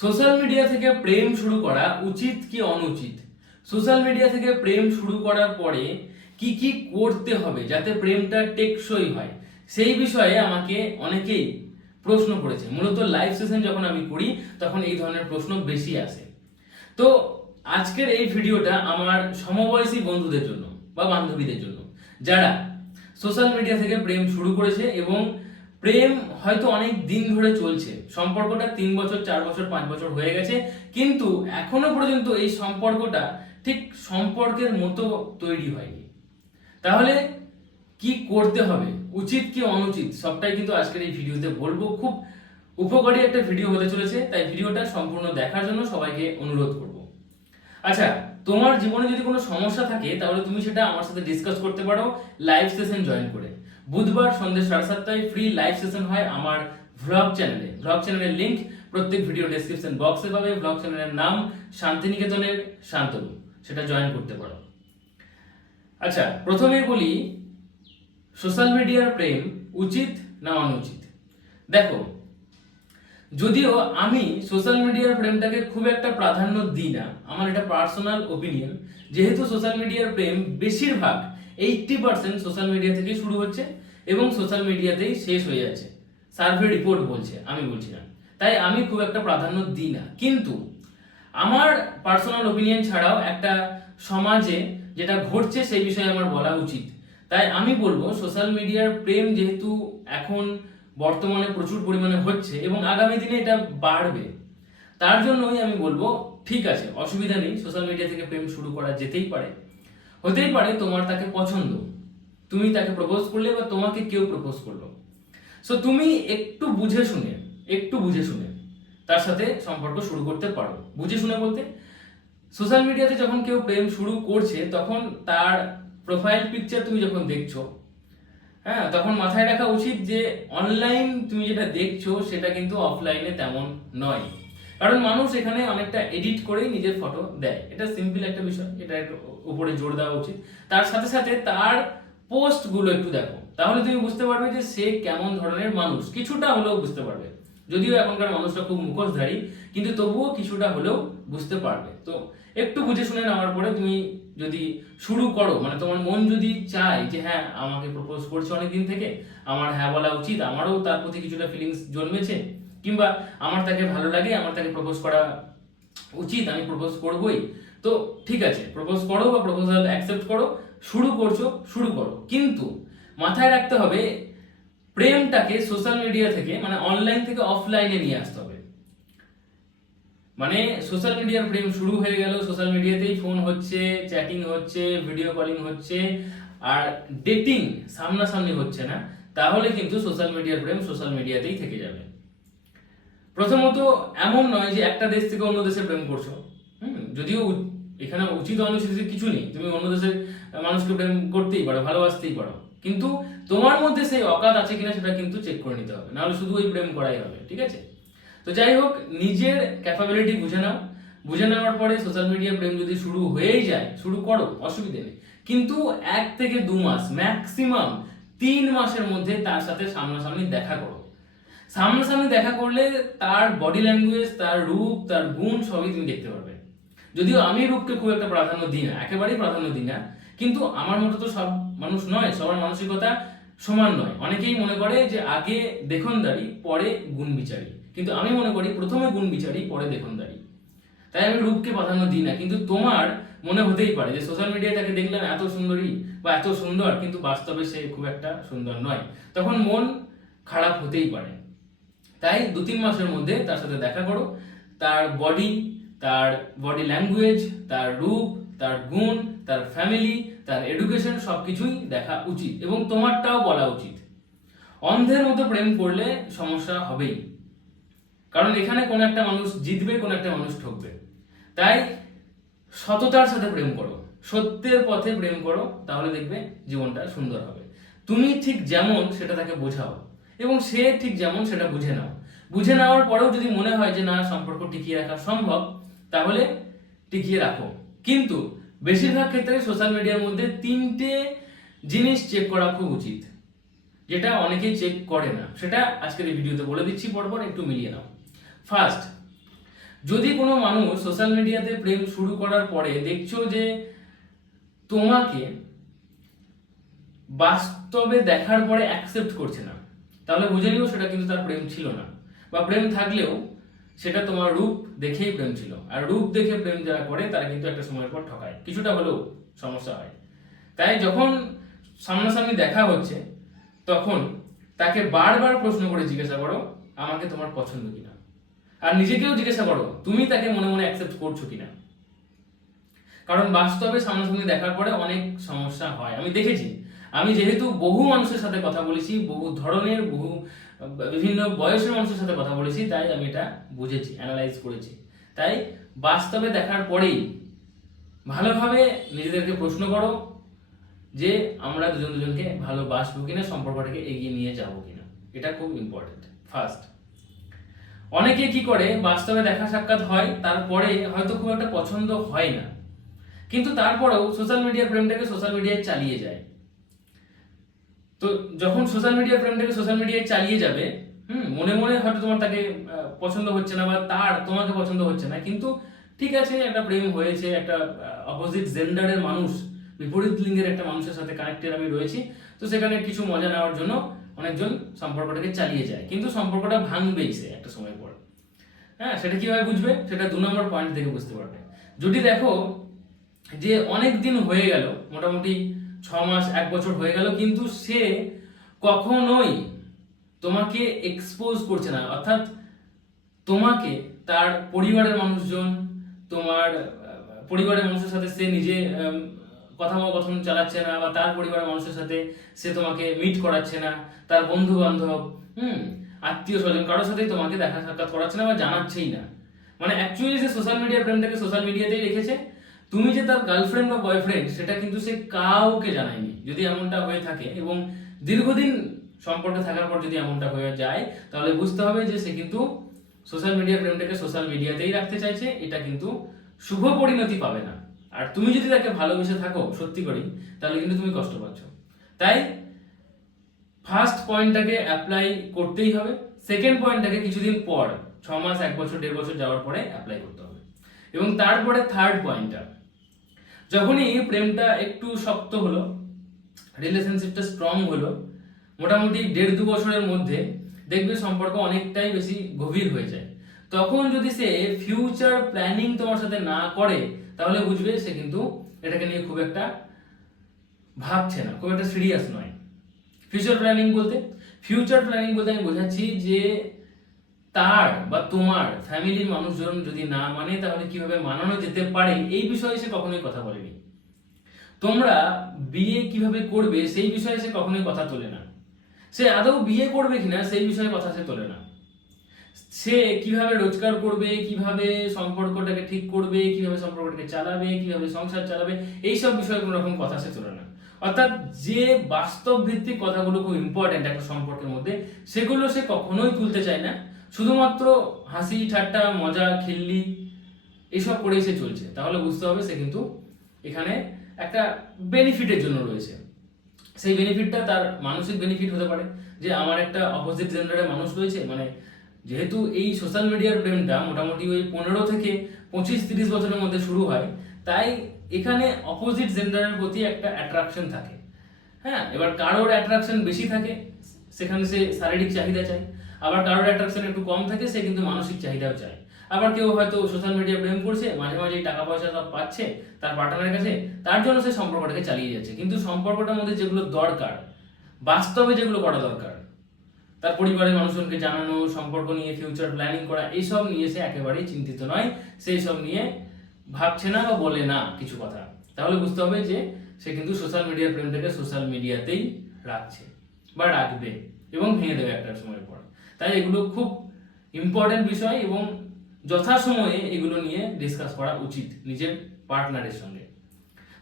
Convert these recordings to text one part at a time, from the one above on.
Social media থেকে প্রেম শুরু করা উচিত কি অনুচিত? সোশ্যাল মিডিয়া থেকে প্রেম শুরু করার পরে কি কি করতে হবে যাতে প্রেমটা টেকসই হয়? সেই বিষয়ে আমাকে অনেকেই প্রশ্ন করেছে। মূলত লাইভ সেশন যখন আমি করি, তখন এই ধরনের প্রশ্ন বেশি আসে। তো আজকের এই ভিডিওটা আমার সমবয়সী বন্ধুদের জন্য বা বান্ধবীদের জন্য, যারা সোশ্যাল মিডিয়া থেকে প্রেম শুরু করেছে এবং প্রেম হয়তো অনেক দিন ধরে চলছে। সম্পর্কটা তিন বছর, চার বছর, পাঁচ বছর হয়ে গেছে। কিন্তু এখনও পর্যন্ত এই সম্পর্কটা ঠিক সম্পর্কের মতো তৈরি হয়নি। তাহলে কি করতে হবে? উচিত কি অনুচিত? সবটাই কিন্তু আজকের এই ভিডিওতে বলব। খুব উপকারী একটা ভিডিও হতে চলেছে। তাই ভিডিওটা সম্পূর্ণ দেখার জন্য সবাইকে অনুরোধ করব। আচ্ছা তোমার জীবনে যদি কোনো সমস্যা থাকে, তাহলে তুমি সেটা আমার সাথে ডিসকাস করতে পারো। লাইভ সেশন জয়েন করে। বুধবার সন্ধ্যে সাড়ে সাতটায় ফ্রি লাইভ সেশন হয় আমার ভ্লগ চ্যানেলে ভ্লগ চ্যানেলের লিঙ্ক প্রত্যেক ভিডিও ডেসক্রিপশন বক্সে পাবে। ভ্লগ চ্যানেলের নাম শান্তিনিকেতনের শান্তনু। সেটা জয়েন করতে পারো। আচ্ছা প্রথমে বলি সোশ্যাল মিডিয়ার প্রেম উচিত না অনুচিত? দেখো, যদিও আমি সোশ্যাল মিডিয়ার প্রেমটাকে খুব একটা প্রাধান্য দিই না, আমার এটা পার্সোনাল ওপিনিয়ন যেহেতু সোশ্যাল মিডিয়ার প্রেম বেশিরভাগ এইটটি পার্সেন্ট সোশ্যাল মিডিয়া থেকে শুরু হচ্ছে। এবং সোশ্যাল মিডিয়াতেই শেষ হয়ে যাচ্ছে। সার্ভে রিপোর্ট বলছে, আমি বলছি না। তাই আমি খুব একটা প্রাধান্য দিই না। কিন্তু আমার পার্সোনাল ওপিনিয়ন ছাড়াও একটা সমাজে যেটা ঘটছে সেই বিষয়ে আমার বলা উচিত। তাই আমি বলব সোশ্যাল মিডিয়ার প্রেম যেহেতু এখন বর্তমানে প্রচুর পরিমাণে হচ্ছে এবং আগামী দিনে এটা বাড়বে, তার জন্যই আমি বলব, ঠিক আছে, অসুবিধা নেই সোশ্যাল মিডিয়া থেকে প্রেম শুরু করা যেতেই পারে। হতেই পারে তোমার তাকে পছন্দ। তুমি তাকে প্রপোজ করলে বা তোমাকে কেউ প্রপোজ করল। সো তুমি একটু বুঝে শুনে, একটু বুঝে শুনে তার সাথে সম্পর্ক শুরু করতে পারো। বুঝে শুনে বলতে সোশ্যাল মিডিয়াতে যখন কেউ প্রেম শুরু করছে, তখন তার প্রোফাইল পিকচার তুমি যখন দেখছ হ্যাঁ তখন মাথায় রাখা উচিত যে অনলাইন তুমি যেটা দেখছ, সেটা কিন্তু অফলাইনে তেমন নয়। কারণ মানুষ এখানে অনেকটা এডিট করেই নিজের ফটো দেয়। এটা সিম্পল একটা বিষয় এটা উপরে জোর দেওয়া উচিত। তার সাথে সাথে তার পোস্টগুলো একটু দেখো। তাহলে তুমি বুঝতে পারবে যে সে কেমন ধরনের মানুষ। কিছুটা হলেও বুঝতে পারবে। যদিও এখনকার মানুষরা খুব মুখোশধারী, কিন্তু তবুও কিছুটা হলেও বুঝতে পারবে। তো একটু বুঝে শুনে নেওয়ার পরে তুমি যদি শুরু করো মানে তোমার মন যদি চায় যে হ্যাঁ আমাকে প্রপোজ করছে অনেকদিন থেকে, আমার হ্যাঁ বলা উচিত, আমারও তার প্রতি কিছুটা ফিলিংস জন্মেছে, কিংবা আমার তাকে ভালো লাগে, আমার তাকে প্রপোজ করা উচিত, আমি প্রপোজ করবই। তো ঠিক আছে প্রপোজ করো বা প্রপোজাল অ্যাকসেপ্ট করো শুরু করছ, শুরু করো। কিন্তু মাথায় রাখতে হবে, প্রেমটাকে সোশ্যাল মিডিয়া থেকে মানে অনলাইন থেকে অফলাইনে নিয়ে আসতে হবে। মানে সোশ্যাল মিডিয়ার প্রেম শুরু হয়ে গেল সোশ্যাল মিডিয়াতেই ফোন হচ্ছে চ্যাটিং হচ্ছে ভিডিও কলিং হচ্ছে, আর ডেটিং সামনাসামনি হচ্ছে না, তাহলে কিন্তু সোশ্যাল মিডিয়ার প্রেম সোশ্যাল মিডিয়াতেই থেকে যাবে। প্রথমত, এমন নয় যে একটা দেশ থেকে অন্য দেশে প্রেম করছ। হুম, যদিও এখানে উচিত অনুচিত কিছু নেই। তুমি অন্য দেশের মানুষকে প্রেম করতেই পারো, ভালোবাসতেই পারো। কিন্তু তোমার মধ্যে সেই অকাত আছে কিনা সেটা কিন্তু চেক করে নিতে হবে। নাহলে শুধু ওই প্রেম করাই হবে, ঠিক আছে? তো যাই হোক, নিজের ক্যাপাবিলিটি বুঝে নাও। বুঝে নেওয়ার পরে সোশ্যাল মিডিয়া প্রেম যদি শুরু হয়েই যায়, শুরু করো, অসুবিধে নেই। কিন্তু এক থেকে দু মাস ম্যাক্সিমাম তিন মাসের মধ্যে তার সাথে সামনাসামনি দেখা করো। সামনাসামনি দেখা করলে তার বডি ল্যাঙ্গুয়েজ তার রূপ, তার গুণ সবই তুমি দেখতে পারবে। যদিও আমি রূপকে খুব একটা প্রাধান্য দিই না, একেবারেই প্রাধান্য দিই না, কিন্তু আমার মতো তো সব মানুষ নয়, সবার মানসিকতা সমান নয়। অনেকেই মনে করে যে আগে দেখনদারি, পরে গুণ বিচারি কিন্তু আমি মনে করি প্রথমে গুণ বিচারি পরে দেখনদারি। তাই আমি রূপকে প্রাধান্য দিই না, কিন্তু তোমার মনে হতেই পারে যে সোশ্যাল মিডিয়ায় তাকে দেখলাম এত সুন্দরী বা এত সুন্দর, কিন্তু বাস্তবে সে খুব একটা সুন্দর নয়। তখন মন খারাপ হতেই পারে। তাই দু তিন মাসের মধ্যে তার সাথে দেখা করো, তার বডি তার বডি ল্যাঙ্গুয়েজ তার রূপ, তার গুণ, তার ফ্যামিলি তার এডুকেশন সবকিছুই দেখা উচিত এবং তোমারটাও বলা উচিত। অন্ধের মতো প্রেম করলে সমস্যা হবেই। কারণ এখানে কোন একটা মানুষ জিতবে, কোন একটা মানুষ ঠকবে। তাই সততার সাথে প্রেম করো। সত্যের পথে প্রেম করো, তাহলে দেখবে জীবনটা সুন্দর হবে। তুমি ঠিক যেমন সেটা তাকে বোঝাও এবং সে ঠিক যেমন সেটা বুঝে নাও। বুঝে নেওয়ার পরেও যদি মনে হয় যে না, সম্পর্ক টিকিয়ে রাখা সম্ভব তাহলে টিকিয়ে রাখো। কিন্তু বেশিরভাগ ক্ষেত্রে সোশ্যাল মিডিয়ার মধ্যে তিনটে জিনিস চেক করা খুব উচিত, যেটা অনেকেই চেক করে না। সেটা আজকের এই ভিডিওতে বলে দিচ্ছি, পরপর একটু মিলিয়ে নাও। ফার্স্ট যদি কোনো মানুষ সোশ্যাল মিডিয়াতে প্রেম শুরু করার পরে দেখছ যে তোমাকে বাস্তবে দেখার পরে অ্যাকসেপ্ট করছে না, তাহলে বুঝে নিও সেটা কিন্তু তার প্রেম ছিল না, বা প্রেম থাকলেও সেটা তোমার রূপ দেখেই প্রেম ছিল। আর রূপ দেখে প্রেম যারা করে, তারা কিন্তু একটা সময়ের পর ঠকায়। কিছুটা হলেও সমস্যা হয়। তাই যখন সামনাসামনি দেখা হচ্ছে, তখন তাকে বারবার প্রশ্ন করে জিজ্ঞাসা করো, আমাকে তোমার পছন্দ কিনা? আর নিজেকেও জিজ্ঞাসা করো, তুমি তাকে মনে মনে অ্যাকসেপ্ট করছ কিনা? কারণ বাস্তবে সামনাসামনি দেখার পরে অনেক সমস্যা হয়। আমি দেখেছি আমি যেহেতু বহু মানুষের সাথে কথা বলেছি, বহু ধরনের, বহু, বিভিন্ন বয়সের মানুষের সাথে কথা বলেছি, তাই আমি এটা বুঝেছি অ্যানালাইজ করেছি। তাই বাস্তবে দেখার পরেই ভালোভাবে নিজেদেরকে প্রশ্ন করো যে আমরা দুজন দুজনকে ভালোবাসবো কিনা, সম্পর্কটাকে এগিয়ে নিয়ে যাব কিনা। এটা খুব ইম্পর্টেন্ট ফার্স্ট অনেকে কি করে, বাস্তবে দেখা সাক্ষাৎ হয়, তারপরে হয়তো খুব একটা পছন্দ হয় না। কিন্তু তারপরেও সোশ্যাল মিডিয়ার প্রেমটাকে সোশ্যাল মিডিয়ায় চালিয়ে যায়। তো যখন সোশ্যাল মিডিয়ার প্রেমটাকে সোশ্যাল মিডিয়ায় চালিয়ে যাবে, হুম, মনে মনে হয়তো তোমার তাকে পছন্দ হচ্ছে না বা তার তোমাকে পছন্দ হচ্ছে না। কিন্তু ঠিক আছে, একটা প্রেম হয়েছে, একটা অপোজিট জেন্ডারের মানুষ, বিপরীত লিঙ্গের একটা মানুষের সাথে কানেক্টেড আমি রয়েছি। তো সেখানে কিছু মজা নেওয়ার জন্য অনেকজন সম্পর্কটাকে চালিয়ে যায়। কিন্তু সম্পর্কটা ভাঙবেই সে একটা সময় পর। হ্যাঁ সেটা কীভাবে বুঝবে? সেটা দু নম্বর পয়েন্ট থেকে বুঝতে পারবে। যদি দেখো যে অনেক দিন হয়ে গেল, মোটামুটি ছ মাস এক বছর হয়ে গেল, কিন্তু সে কখনোই তোমাকে এক্সপোজ করছে না। অর্থাৎ তোমাকে তার পরিবারের মানুষজন, তোমার পরিবারের মানুষের সাথে সে নিজে কথোপকথন চালাচ্ছে না বা তার পরিবারের মানুষের সাথে সে তোমাকে মিট করাচ্ছে না, তার বন্ধু বান্ধব হুম আত্মীয় স্বজন কারোর সাথেই তোমাকে দেখা সাক্ষাৎ করাচ্ছে না বা জানাচ্ছেই না। মানে অ্যাকচুয়ালি সে সোশ্যাল মিডিয়ার প্রেমটাকে সোশ্যাল মিডিয়াতেই রেখেছে তুমি যে তার গার্লফ্রেন্ড বা বয়ফ্রেন্ড সেটা কিন্তু সে কাউকে জানায়নি। যদি এমনটা হয়ে থাকে এবং দীর্ঘদিন সম্পর্কে থাকার পর যদি এমনটা হয়ে যায়, তাহলে বুঝতে হবে যে সে কিন্তু সোশ্যাল মিডিয়ার প্রেমটাকে সোশ্যাল মিডিয়াতেই রাখতে চাইছে, এটা কিন্তু শুভ পরিণতি পাবে না। আর তুমি যদি তাকে ভালোবেসে থাকো, সত্যি করেই তাহলে কিন্তু তুমি কষ্ট পাচ্ছ। তাই ফার্স্ট পয়েন্টটাকে অ্যাপ্লাই করতেই হবে। সেকেন্ড পয়েন্টটাকে কিছুদিন পর, ছ মাস, এক বছর, দেড় বছর যাওয়ার পরে অ্যাপ্লাই করতে হবে। এবং তারপরে থার্ড পয়েন্টটা যখনই প্রেমটা একটু শক্ত হলো রিলেশনশিপটা স্ট্রং হলো, মোটামুটি দেড় দু বছরের মধ্যে দেখবে সম্পর্ক অনেকটাই বেশি গভীর হয়ে যায়। তখন যদি সে ফিউচার প্ল্যানিং তোমার সাথে না করে, তাহলে বুঝবে সে কিন্তু এটাকে নিয়ে খুব একটা ভাবছে না, খুব একটা সিরিয়াস নয়। ফিউচার প্ল্যানিং বলতে ফিউচার প্ল্যানিং বলতে আমি বোঝাচ্ছি যে তার বা তোমার ফ্যামিলির মানুষজন যদি না মানে তাহলে কীভাবে মানানো যেতে পারে? এই বিষয়ে সে কখনোই কথা বলেনি। তোমরা বিয়ে কীভাবে করবে, সেই বিষয়ে সে কখনোই কথা তোলে না। সে আদৌ বিয়ে করবে কিনা, সেই বিষয়ে কথা সে তোলে না। সে কীভাবে রোজগার করবে, কীভাবে সম্পর্কটাকে ঠিক করবে, কীভাবে সম্পর্কটাকে চালাবে, কীভাবে সংসার চালাবে, এইসব বিষয়ে কোনো রকম কথা সে তোলে না। অর্থাৎ যে বাস্তব ভিত্তিক কথাগুলো খুব ইম্পর্টেন্ট একটা সম্পর্কের মধ্যে, সেগুলো সে কখনোই তুলতে চায় না। শুধুমাত্র হাসি, ঠাট্টা, মজা, খিল্লি এসব করেই সে চলছে। তাহলে বুঝতে হবে সে কিন্তু এখানে একটা বেনিফিটের জন্য রয়েছে। সেই বেনিফিটটা তার মানসিক বেনিফিট হতে পারে। যে আমার একটা অপোজিট জেন্ডারের মানুষ রয়েছে মানে যেহেতু এই সোশ্যাল মিডিয়ার প্রেমটা মোটামুটি ওই পনেরো থেকে পঁচিশ, তিরিশ বছরের মধ্যে শুরু হয়, তাই এখানে অপোজিট জেন্ডারের প্রতি একটা অ্যাট্রাকশন থাকে। হ্যাঁ এবার কারোর অ্যাট্রাকশন বেশি থাকে, সেখানে সে শারীরিক চাহিদা চায়। আবার কারোর অ্যাট্রাকশন একটু কম থাকে, সে কিন্তু মানসিক চাহিদাও চায়। আবার কেউ হয়তো সোশ্যাল মিডিয়া প্রেম করছে, মাঝে মাঝে টাকা পয়সা সব পাচ্ছে তার পার্টনারের কাছে, তার জন্য সে সম্পর্কটাকে চালিয়ে যাচ্ছে। কিন্তু সম্পর্কটার মধ্যে যেগুলো দরকার, বাস্তবে যেগুলো করা দরকার, তার পরিবারের মানুষজনকে জানানো, সম্পর্ক নিয়ে ফিউচার প্ল্যানিং করা, এইসব নিয়ে সে একেবারেই চিন্তিত নয়। সেই সব নিয়ে ভাবছে না বা বলে না কিছু কথা। তাহলে বুঝতে হবে যে সে কিন্তু সোশ্যাল মিডিয়ার প্রেমটাকে সোশ্যাল মিডিয়াতেই রাখছে বা রাখবে এবং ভেঙে দেবে একটা সময়ের পর। তাই এগুলো খুব ইম্পর্টেন্ট বিষয় এবং যথাসময়ে এগুলো নিয়ে ডিসকাস করা উচিত নিজের পার্টনারের সঙ্গে।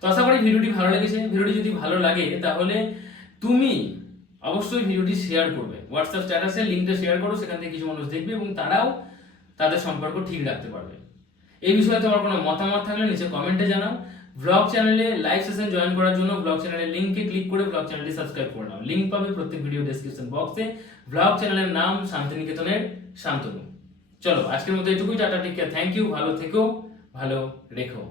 তো আশা করি ভিডিওটি ভালো লেগেছে। ভিডিওটি যদি ভালো লাগে, তাহলে তুমি অবশ্যই ভিডিওটি শেয়ার করবে। হোয়াটসঅ্যাপ স্ট্যাটাসে লিঙ্কটা শেয়ার করো, সেখান থেকে কিছু মানুষ দেখবে এবং তারাও তাদের সম্পর্ক ঠিক রাখতে পারবে। এই বিষয়ে তোমার কোনো মতামত থাকলে নিচে কমেন্টে জানাও। ব্লগ চ্যানেলে লাইভ সেশন জয়েন করার জন্য ব্লগ চ্যানেলের লিঙ্কে ক্লিক করে ব্লগ চ্যানেলটি সাবস্ক্রাইব করে নাও। লিঙ্ক পাবে প্রত্যেক ভিডিও ডেসক্রিপশন বক্সে ব্লগ চ্যানেলের নাম শান্তিনিকেতনের শান্তনু। চলো, আজকের মতো এটুকুই, টাটা টিকা থ্যাংক ইউ ভালো থেকো, ভালো রেখো।